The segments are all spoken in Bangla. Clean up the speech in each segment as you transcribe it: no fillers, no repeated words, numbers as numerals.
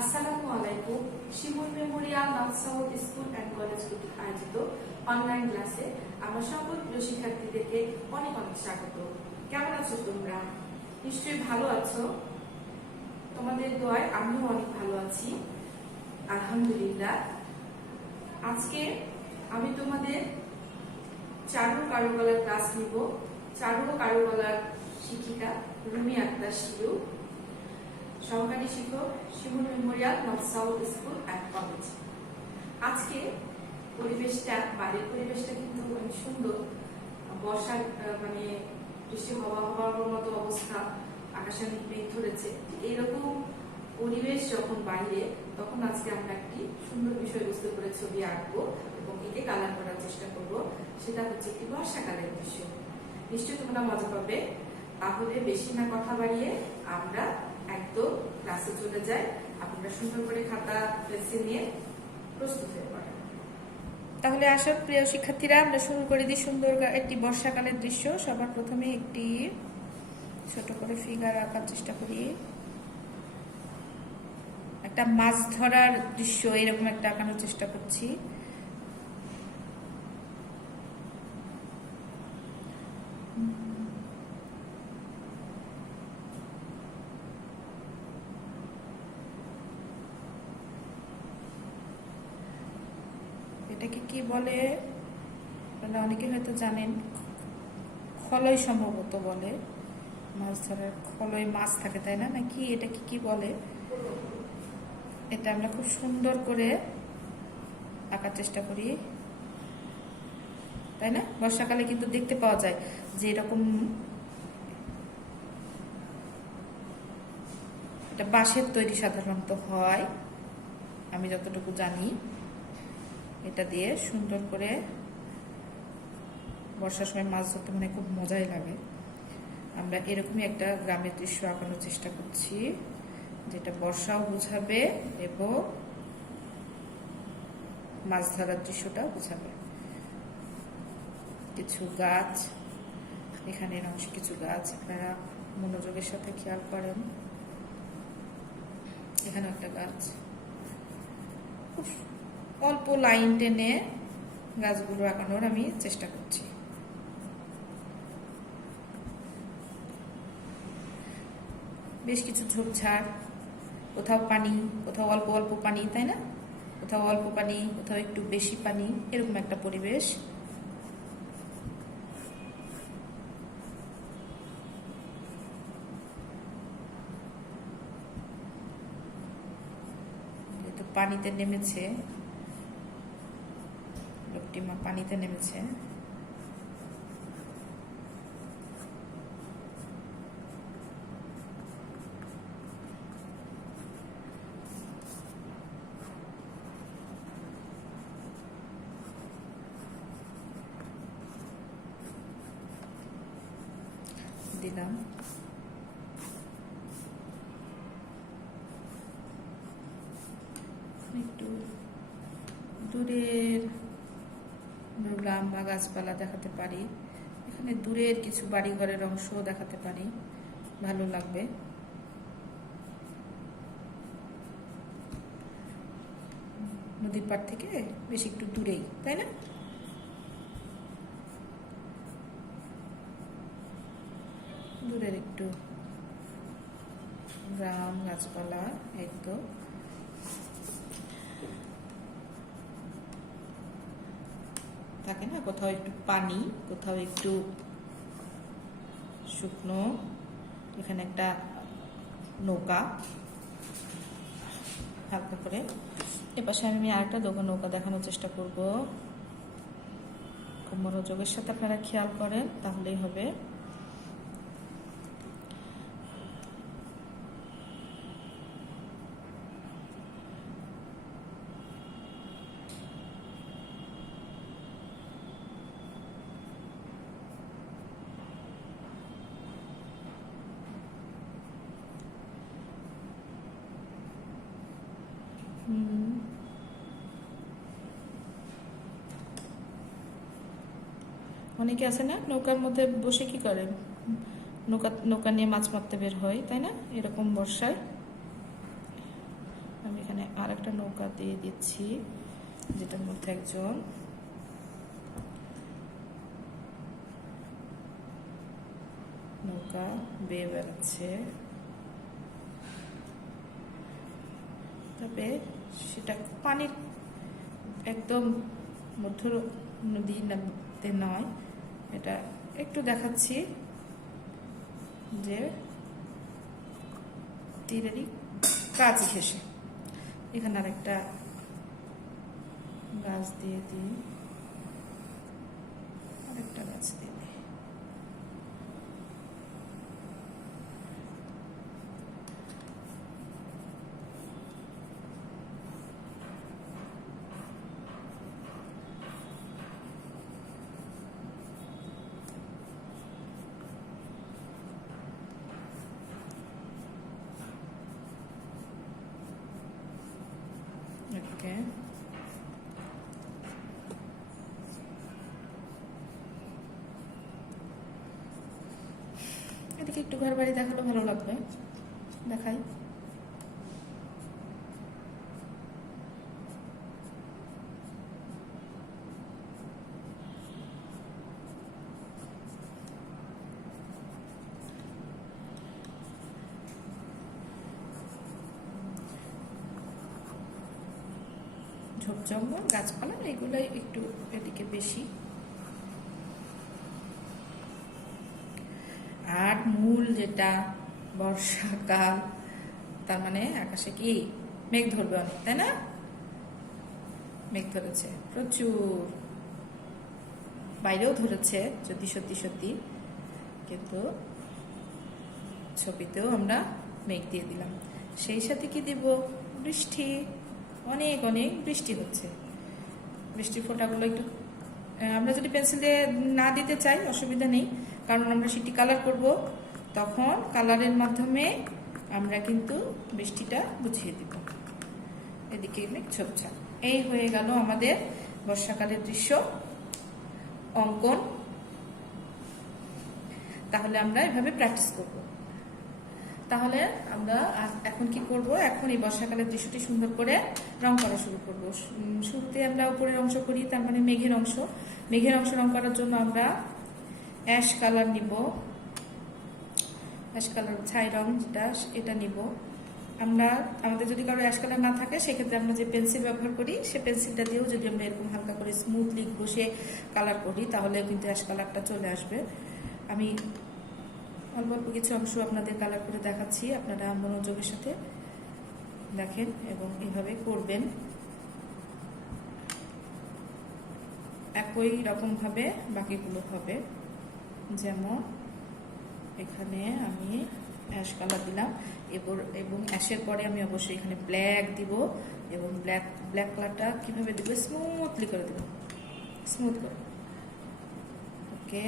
আসসালামু আলাইকুম। Shimul memorial north south school and college কর্তৃক আয়োজিত অনলাইন ক্লাসে আমার সকল প্রিয় শিক্ষার্থীদেরকে অনেক অনেক স্বাগত। কেমন আছো তোমরা? নিশ্চয়ই ভালো আছো। তোমাদের দোয়ায় আমিও অনেক ভালো আছি, আলহামদুলিল্লাহ। আজকে আমি তোমাদের চারু কারুকলার ক্লাস নিব। চারু কারুকলার শিক্ষিকা রুমি আক্তার শিলু, সহকারী শিক্ষক Shimul memorial north south school and college. আজকে পরিবেশটা, বাড়ির পরিবেশটা কিন্তু অনেক সুন্দর। বর্ষার বৃষ্টি হওয়ার মতো অবস্থা, আকাশে মেঘ ধরেছে। এইরকম পরিবেশ যখন বাইরে, তখন আজকে আমরা একটি সুন্দর বিষয়বস্তু করে ছবি আঁকবো এবং একে কালার করার চেষ্টা করব। সেটা হচ্ছে একটি বর্ষাকালের দৃশ্য। নিশ্চয়ই তোমরা মজা পাবে। তাহলে বেশি না কথা বাড়িয়ে আমরা একদম ক্লাসে চলে যাই। আপনারা সুন্দর করে খাতা পেন্সিল নিয়ে প্রস্তুত হয়ে পড়েন। তাহলে আসো প্রিয় শিক্ষার্থীরা, আমরা শুরু করে দিই সুন্দর একটি বর্ষাকালের দৃশ্য। সবার প্রথমে একটি ছোট করে ফিগার আঁকার চেষ্টা করি। একটা মাছ ধরার দৃশ্য এরকম একটা আঁকানোর চেষ্টা করছি। এটাকে কি বলে আপনারা অনেকে হয়তো জানেন, খলই সম্ভবত বলে। মাছ ধরার খলই মাছ থাকে, তাই না? নাকি এটাকে কি বলে? এটা আমরা খুব সুন্দর করে আঁকার চেষ্টা করি, তাই না? বর্ষাকালে কিন্তু দেখতে পাওয়া যায় যে এরকম এটা বাঁশের তৈরি সাধারণত হয়, আমি যতটুকু জানি। এটা দিয়ে সুন্দর করে বর্ষার সময় মাছ ধরতে মানে খুব মজাই লাগে। আমরা এরকমই একটা গ্রামের দৃশ্য আঁকানোর চেষ্টা করছি, যেটা বর্ষাও বোঝাবে এবং মাছ ধরার দৃশ্যটাও বোঝাবে। কিছু গাছ, এখানে অংশে কিছু গাছ আপনারা মনোযোগের সাথে খেয়াল করেন। এখানে একটা গাছ, খুব অল্প লাইন টেনে গাছগুলো আঁকানোর আমি চেষ্টা করছি। বেশ কিছু ঝোপঝাড়, কোথাও পানি, কোথাও অল্প অল্প পানি, তাই না? কোথাও অল্প পানি, কোথাও একটু বেশি পানি, এরকম একটা পরিবেশ। পানিতে নেমেছে, লোকটি পানিতে নেমেছে। দিলাম একটু দূরের গ্রাম বা গাছপালা দেখাতে পারি। এখানে দূরের কিছু বাড়িঘরের অংশ দেখাতে পারি, ভালো লাগবে। নদীর পাড় থেকে বেশ একটু দূরেই, তাই না? দূরের একটু গ্রাম, গাছপালা, একদম থাকে না, কোথাও একটু পানি, কোথাও একটু শুকনো। এখানে একটা নৌকা হালকা করে। এপাশে আমি আরেকটা নৌকা দেখানোর চেষ্টা করব। খুব মনোযোগের সাথে আপনারা খেয়াল করেন, তাহলেই হবে। অনেকে আছে না, নৌকার মধ্যে বসে কি করে, নৌকা নিয়ে মাছ মারতে বের হয়, তাই না? এরকম বর্ষায় আমি এখানে আর একটা নৌকা দিয়ে দিচ্ছি, যেটার মধ্যে একজন নৌকা বেয়ে বেড়াচ্ছে। তবে সেটা পানির একদম মধ্য নদীতে নয়, এটা একটু দেখাচ্ছি যে তীরেরই কাজ ঘেঁষে। এখানে আরেকটা গাছ দিয়ে দিই, আরেকটা গাছ দিয়ে দিই। ওকে, এদিকে একটু ঘর বাড়ি দেখালে ভালো লাগবে, দেখাই। ঝোপ জঙ্গল, গাছপালা এগুলাই একটু এদিকে বেশি। আর মূল যেটা বর্ষাকাল, তার মানে আকাশে কি মেঘ ধরবে অনেক, তাই না? মেঘ ধরেছে প্রচুর, বাইরেও ধরেছে যদি সত্যি সত্যি, কিন্তু ছবিতেও আমরা মেঘ দিয়ে দিলাম। সেই সাথে কি দিব? বৃষ্টি, অনেক অনেক বৃষ্টি হচ্ছে। বৃষ্টির ফোঁটাগুলো একটু আমরা যদি পেন্সিল দিয়ে না দিতে চাই অসুবিধা নেই, কারণ আমরা সেটি কালার করব, তখন কালারের মাধ্যমে আমরা কিন্তু বৃষ্টিটা বুঝিয়ে দিব। এদিকে ঝোপঝাপ, এই হয়ে গেল আমাদের বর্ষাকালের দৃশ্য অঙ্কন। তাহলে আমরা এভাবে প্র্যাকটিস করব। তাহলে আমরা এখন কি করব? এখন এই বর্ষাকালের দৃশ্যটি সুন্দর করে রং করা শুরু করব। শুরুতে আমরা উপরের অংশ করি, তার মানে মেঘের অংশ। মেঘের অংশ রং করার জন্য আমরা অ্যাশ কালার নিব, অ্যাশ কালার ছাই রং যেটা, এটা নিব আমরা। আমাদের যদি কারো অ্যাশ কালার না থাকে, সেক্ষেত্রে আমরা যে পেন্সিল ব্যবহার করি, সে পেন্সিলটা দিয়েও যদি আমরা এরকম হালকা করে স্মুথলি ঘষে কালার করি, তাহলে কিন্তু অ্যাশ কালারটা চলে আসবে। আমি অল্প অল্প কিছু অংশ আপনাদের কালার করে দেখাচ্ছি, আপনারা মনোযোগের সাথে দেখেন এবং এইভাবে করবেন। একই রকম ভাবে বাকিগুলো হবে। যেমন এখানে আমি অ্যাশ কালার দিলাম, এবং অ্যাশের পরে আমি অবশ্যই এখানে ব্ল্যাক দিব, এবং ব্ল্যাক কালারটা কিভাবে দিব? স্মুথলি করে দেব, স্মুথ করে। ওকে,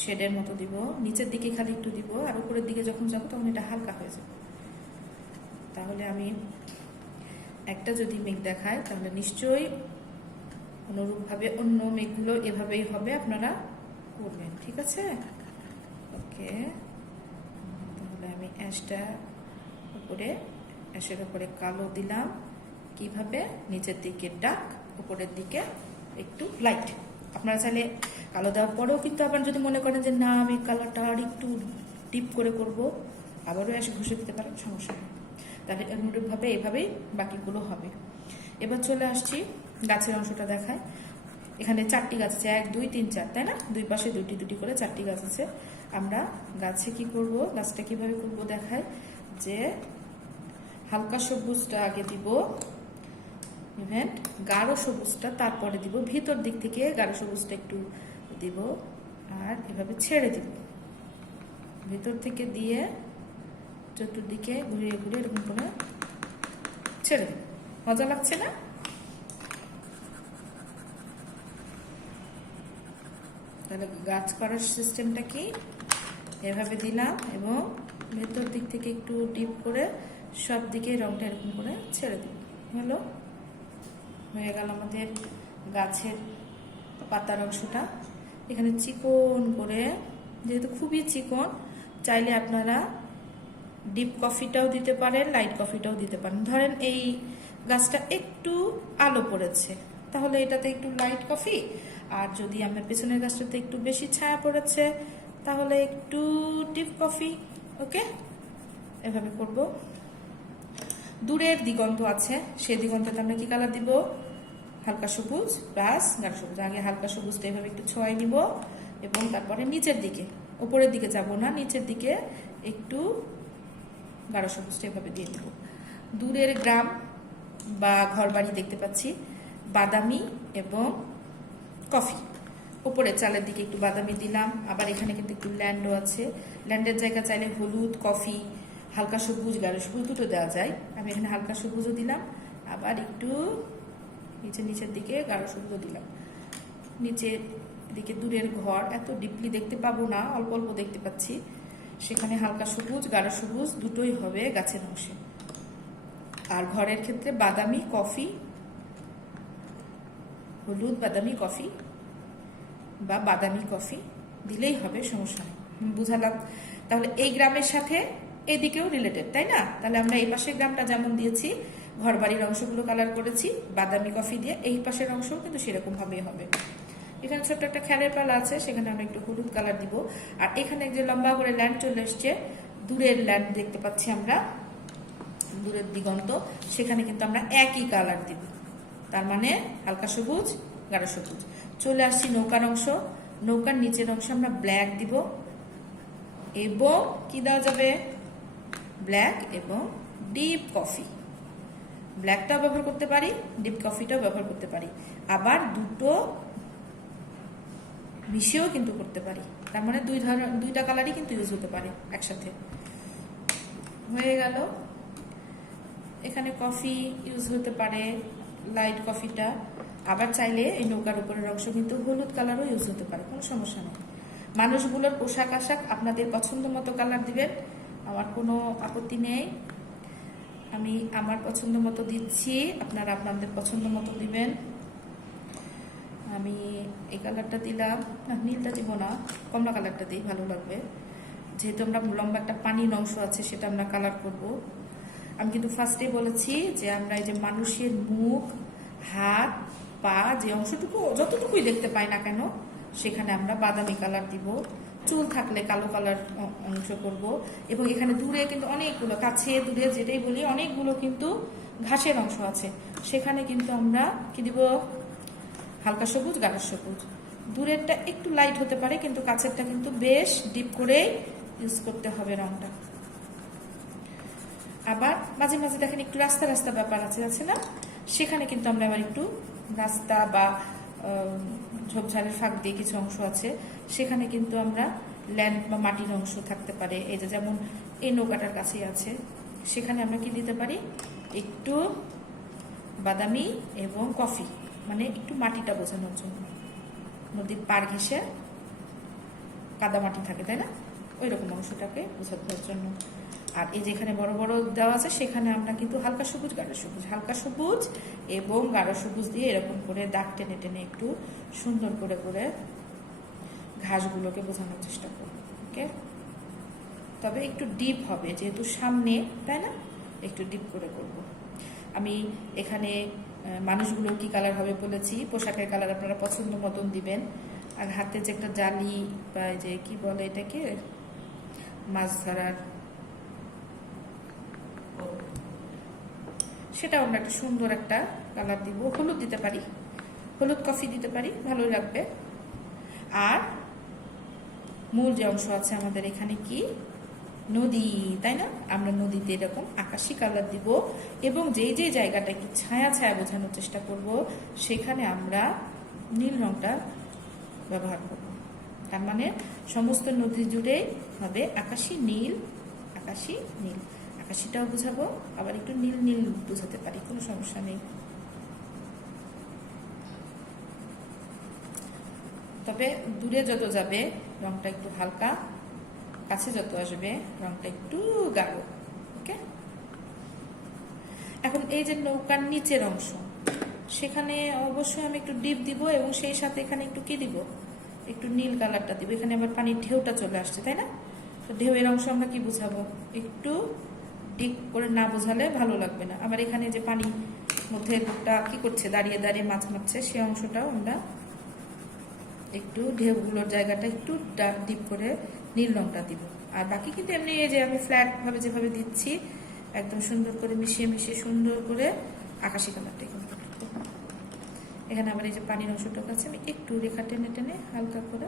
শেডের মতো দিব, নিচের দিকে খালি একটু দিব, আর উপরের দিকে যখন যাবো তখন এটা হালকা হয়ে যাবে। তাহলে আমি একটা যদি মেঘ দেখায়, তাহলে নিশ্চয়ই অনুরূপভাবে অন্য মেঘগুলো এভাবেই হবে, আপনারা করবেন, ঠিক আছে? ওকে, তাহলে আমি অ্যাশের উপরে কালো দিলাম। কিভাবে? নিচের দিকে ডার্ক, উপরের দিকে একটু লাইট। আপনারা চাইলে কালো দেওয়ার পরেও কিন্তু আবার যদি মনে করেন যে না আমি কালারটা আর একটু ডিপ করে করব, আবারও অ্যাশ ঘষে দিতে পারেন, সমস্যা নেই। তাহলে অনুরূপভাবে এভাবেই বাকিগুলো হবে। এবার চলে আসছি গাছের অংশটা দেখায়। এখানে 4টি গাছ আছে, 1 2 3 4, তাই না? দুই পাশে দুটি দুটি করে 4টি গাছ আছে। আমরা গাছে কি করব, গাছটা কিভাবে করব দেখায়। যে হালকা সবুজটা আগে দিব, ইভেন গাঢ় সবুজটা তারপরে দিব, ভিতর দিক থেকে গাঢ় সবুজটা একটু দিব, আর এভাবে ছেড়ে দিব। ভিতর থেকে দিয়ে চতুর্দিকে ঘুরিয়ে ঘুরিয়ে এরকম করে ছেড়ে দিব। মজা লাগছে না? তাহলে গাছ করার সিস্টেমটা কি? এভাবে দিলাম এবং ভেতর দিক থেকে একটু ডিপ করে সব দিকে রংটা এরকম করে ছেড়ে দিব। হয়ে গেল আমাদের গাছের পাতার অংশটা। এখানে চিকন করে যেহেতু খুবই চিকন, চাইলে আপনারা ডিপ কফিটাও দিতে পারেন, লাইট কফিটাও দিতে পারেন। ধরেন এই গাছটা একটু আলো পড়েছে, তাহলে এটাতে একটু লাইট কফি, আর যদি আমার পেছনের গাছটাতে একটু বেশি ছায়া পড়েছে তাহলে একটু ডিপ কফি। ওকে, এভাবে করব। দূরের দিগন্ত আছে, সেই দিগন্ততে আমরা কি কালার দিব? হালকা সবুজ প্লাস গাঢ় সবুজ। আগে হালকা সবুজটা এভাবে একটু ছোঁয়াই নিব এবং তারপরে নিচের দিকে, উপরের দিকে যাব না, নিচের দিকে একটু গাঢ় সবুজটা এভাবে দিয়ে দিব। দূরের গ্রাম বা ঘর বাড়ি দেখতে পাচ্ছি, বাদামি এবং কফি। উপরে চালের দিকে একটু বাদামি দিলাম, আবার এখানে কিন্তু একটু ল্যান্ডও আছে। ল্যান্ডের জায়গা চাইলে হলুদ, কফি, হালকা সবুজ, গাঢ় সবুজ দুটো দেওয়া যায়। আমি এখানে হালকা সবুজও দিলাম, আবার একটু নিচের দিকে গাঢ় সবুজও দিলাম। নিচের দিকে দূরের ঘর এত ডিপলি দেখতে পাবো না, অল্প অল্প দেখতে পাচ্ছি, সেখানে হালকা সবুজ, গাঢ় সবুজ দুটোই হবে গাছের অংশে। আর ঘরের ক্ষেত্রে বাদামি, কফি, হলুদ, বাদামি, কফি বা বাদামি কফি দিলেই হবে, সমস্যা নেই। বুঝালাম? তাহলে এই গ্রামের সাথে এদিকেও রিলেটেড, তাই না? তাহলে আমরা এই পাশের গ্রামটা যেমন দিয়েছি, ঘর বাড়ির অংশগুলো কালার করেছি বাদামি কফি দিয়ে, এই পাশের অংশও কিন্তু সেরকম ভাবেই হবে। এখানে ছোট্ট একটা খ্যারের পালা আছে, সেখানে আমরা একটু হলুদ কালার দিব। আর এখানে যে লম্বা করে ল্যান্ড চলে এসছে, দূরের ল্যান্ড দেখতে পাচ্ছি আমরা, দূরের দিগন্ত, সেখানে কিন্তু আমরা একই কালার দিব। তার মানে হালকা সবুজ, গাঢ় সবুজ। চলে আসছি নৌকার অংশ, নৌকার নিচের অংশ আমরা ব্ল্যাক দিব এবং কি দেওয়া যাবে? ব্ল্যাক এবং ডিপ কফি। ব্ল্যাকটাও ব্যবহার করতে পারি, ডিপ কফিটাও ব্যবহার করতে পারি, আবার দুটো মিশিয়েও কিন্তু করতে পারি। তার মানে দুইটা কালারই কিন্তু ইউজ হতে পারে একসাথে। হয়ে গেল। এখানে কফি ইউজ হতে পারে, লাইট কফিটা। আবার চাইলে এই নৌকার উপরের অংশ কিন্তু হলুদ কালারও ইউজ হতে পারে, কোনো সমস্যা নেই। মানুষগুলোর পোশাক আশাক আপনাদের পছন্দ মতো কালার দিবেন, আমার কোনো আপত্তি নেই। আমি আমার পছন্দ মতো দিচ্ছি, আপনারা আপনাদের পছন্দ মতো দিবেন। আমি এই কালারটা দিলাম, না নীলটা দিব না, কমলা কালারটা দিই, ভালো লাগবে। যেহেতু আমরা লম্বা একটা পানির অংশ আছে, সেটা আমরা কালার করব। আমি কিন্তু ফার্স্টে বলেছি যে আমরা এই যে মানুষের মুখ, হাত, পা, যে অংশটুকু যতটুকুই দেখতে পাই না কেন, সেখানে আমরা বাদামি কালার দিব। চুল থাকলে কালো কালার অংশ করব। এবং এখানে দূরে কিন্তু অনেকগুলো, কাছে দূরে যেটাই বলি, অনেকগুলো কিন্তু ঘাসের অংশ আছে, সেখানে কিন্তু আমরা কি দিব? হালকা সবুজ, গাঢ় সবুজ। দূরেরটা একটু লাইট হতে পারে, কিন্তু কাছেরটা কিন্তু বেশ ডিপ করে ইউজ করতে হবে রংটা। আবার মাঝে মাঝে দেখেন একটু রাস্তা রাস্তা ব্যাপার আছে না, সেখানে কিন্তু আমরা আবার একটু রাস্তা বা ঝোপঝাড়ের ফাঁক দিয়ে কিছু অংশ আছে, সেখানে কিন্তু আমরা ল্যান্ড বা মাটির অংশ থাকতে পারে। এই যে যেমন এই নৌকাটার কাছেই আছে, সেখানে আমরা কি দিতে পারি? একটু বাদামি এবং কফি, মানে একটু মাটিটা বোঝানোর জন্য। নদীর পাড় ঘেঁষে কাদা মাটি থাকে, তাই না? ওই রকম অংশটাকে বোঝানোর জন্য। আর এই যেখানে বড় বড় দেওয়া আছে, সেখানে আমরা কিন্তু হালকা সবুজ, গাঢ় সবুজ, হালকা সবুজ এবং গাঢ় সবুজ দিয়ে এরকম করে দাগ টেনে টেনে একটু সুন্দর করে করে ঘাসগুলোকে বোঝানোর চেষ্টা করব। ওকে, তবে একটু ডিপ হবে, যেহেতু সামনে, তাই না? একটু ডিপ করে করব। আমি এখানে মানুষগুলো কি কালার হবে বলেছি, পোশাকের কালার আপনারা পছন্দ মতন দিবেন। আর হাতে যে একটা জালি বা যে কি বলে এটাকে, মাছ ধরার, সেটা আমরা একটা সুন্দর একটা কালার দিব। হলুদ দিতে পারি, হলুদ কফি দিতে পারি, ভালোই লাগবে। আর মূল যে অংশ আছে আমাদের এখানে কি? নদী, তাই না? আমরা নদীতে এরকম আকাশি কালার দিব এবং যেই যে জায়গাটা একটু ছায়া ছায়া বোঝানোর চেষ্টা করব, সেখানে আমরা নীল রংটা ব্যবহার করব। তার মানে সমস্ত নদী জুড়ে হবে আকাশি নীল, আকাশি নীল। আকাশিটাও বুঝাবো, আবার একটু নীল নীল বুঝাতে পারি, কোনো সমস্যা নেই। তবে দূরে যত যাবে রংটা একটু হালকা, কাছে যত আসবে রংটা একটু গাঢ়। ওকে, এখন এই যে নৌকার নিচের অংশ, সেখানে অবশ্যই আমি একটু ডিপ দিব এবং সেই সাথে এখানে একটু কি দিব? একটু নীল কালারটা দিব। এখানে আবার পানির ঢেউটা চলে আসছে, তাই না? তো ঢেউয়ের অংশ আমরা কি বুঝাবো? একটু ডিপ করে না বোঝালে ভালো লাগবে না। আবার এখানে যে পানি মধ্যে লোকটা কি করছে, দাঁড়িয়ে দাঁড়িয়ে মাছ মারছে, সেই অংশটাও আমরা একটু ঢেউগুলোর জায়গাটা একটু ডিপ করে নীল রংটা দিব। আর বাকি কিন্তু এমনি এই যে আমি ফ্ল্যাট ভাবে যেভাবে দিচ্ছি একদম সুন্দর করে মিশিয়ে মিশিয়ে সুন্দর করে আকাশি কালারটা এখানে আবার এই যে পানির অংশটা আছে আমি একটু রেখা টেনে টেনে হালকা করে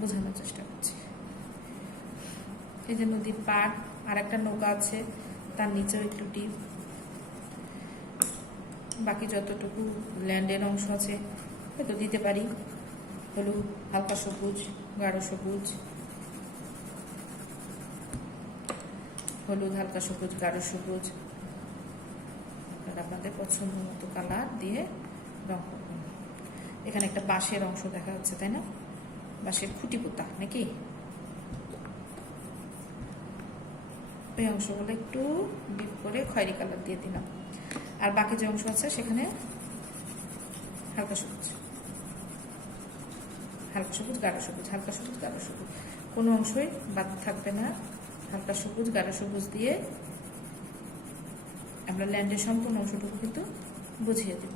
বোঝানোর চেষ্টা করছি। এই যে নদীর পাড়, আর একটা নৌকা আছে, তার নিচেও একটু ডিপ, বাকি যতটুকু ল্যান্ডের অংশ আছে হয়তো দিতে পারি হলুদ, হালকা সবুজ, গাঢ় সবুজ, হলুদ, হালকা সবুজ, গাঢ় সবুজ, আপনাদের পছন্দ মতো কালার দিয়ে রং করবেন। এখানে একটা বাঁশের অংশ দেখা যাচ্ছে, তাই না? বাঁশের খুঁটি পোতা নাকি, ওই অংশগুলো একটু ডিপ করে খয়েরি কালার দিয়ে দিলাম। আর বাকি যে অংশ আছে সেখানে হালকা সবুজ, হালকা সবুজ, গাঢ় সবুজ, হালকা সবুজ, গাঢ় সবুজ, কোনো অংশই বাদ থাকবে না। হালকা সবুজ, গাঢ় সবুজ দিয়ে আমরা ল্যান্ডের সম্পূর্ণ অংশটুকু কিন্তু বুঝিয়ে দেব।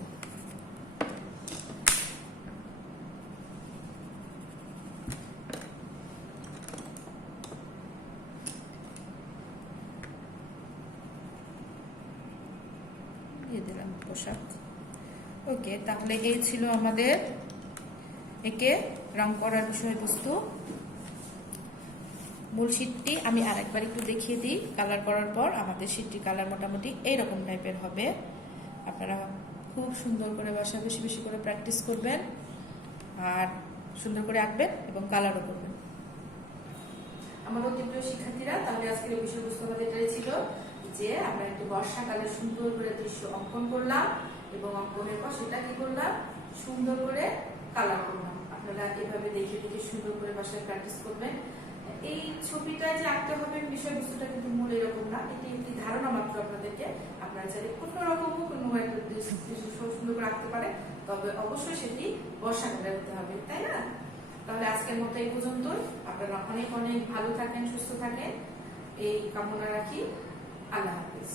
দিয়ে দিলাম পোশাক। ওকে, তাহলে এই ছিল আমাদের একে রং করার বিষয়বস্তু। মূল শীটটি আমি আরেকবার একটু দেখিয়ে দিই। কালার করার পর আমাদের শীটটি কালার মোটামুটি এইরকম টাইপের হবে। আপনারা খুব সুন্দর করে বাসায় বেশি বেশি করে প্র্যাকটিস করবেন আর সুন্দর করে আঁকবেন এবং কালারও করবেন। আমার অতি প্রিয় শিক্ষার্থীরা, তাহলে আজকের বিষয়বস্তু আমাদের এটাই ছিল যে আমরা একটু বর্ষাকালে সুন্দর করে দৃশ্য অঙ্কন করলাম এবং অঙ্কনের পর সেটা কি করলাম, সুন্দর করে কালার করলাম। আপনারা এভাবে দেখে দেখে সুন্দর করে বাসায় প্র্যাকটিস করবেন। এই ছবিটা যে আঁকতে হবে বিষয়বস্তুটা কিন্তু মূল এরকম না, এটি একটি ধারণা মাত্র আপনাদেরকে। আপনারা চাইলে কোনো রকম কোনো একটা সুন্দর করে আঁকতে পারে, তবে অবশ্যই সেটি বর্ষাকালে হতে হবে, তাই না? তাহলে আজকের মতো এই পর্যন্তই। আপনারা অনেক অনেক ভালো থাকেন, সুস্থ থাকেন এই কামনা রাখি। আল্লাহ হাফিজ।